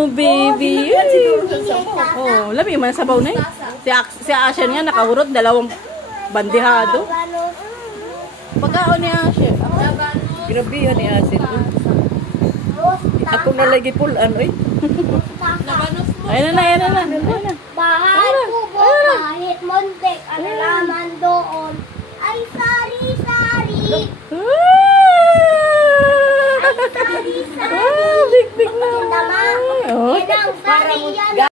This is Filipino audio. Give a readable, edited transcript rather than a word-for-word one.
mo, baby. Oh, labi man sabaw na eh. Si Asher nga nakahurot, 2 bandihado. Pagkaon ni Asher. Grabe yan ni Asher. Ako nalagi pulan, oy. Ayun na. Bahay kubo kahit muntik, ang laman doon.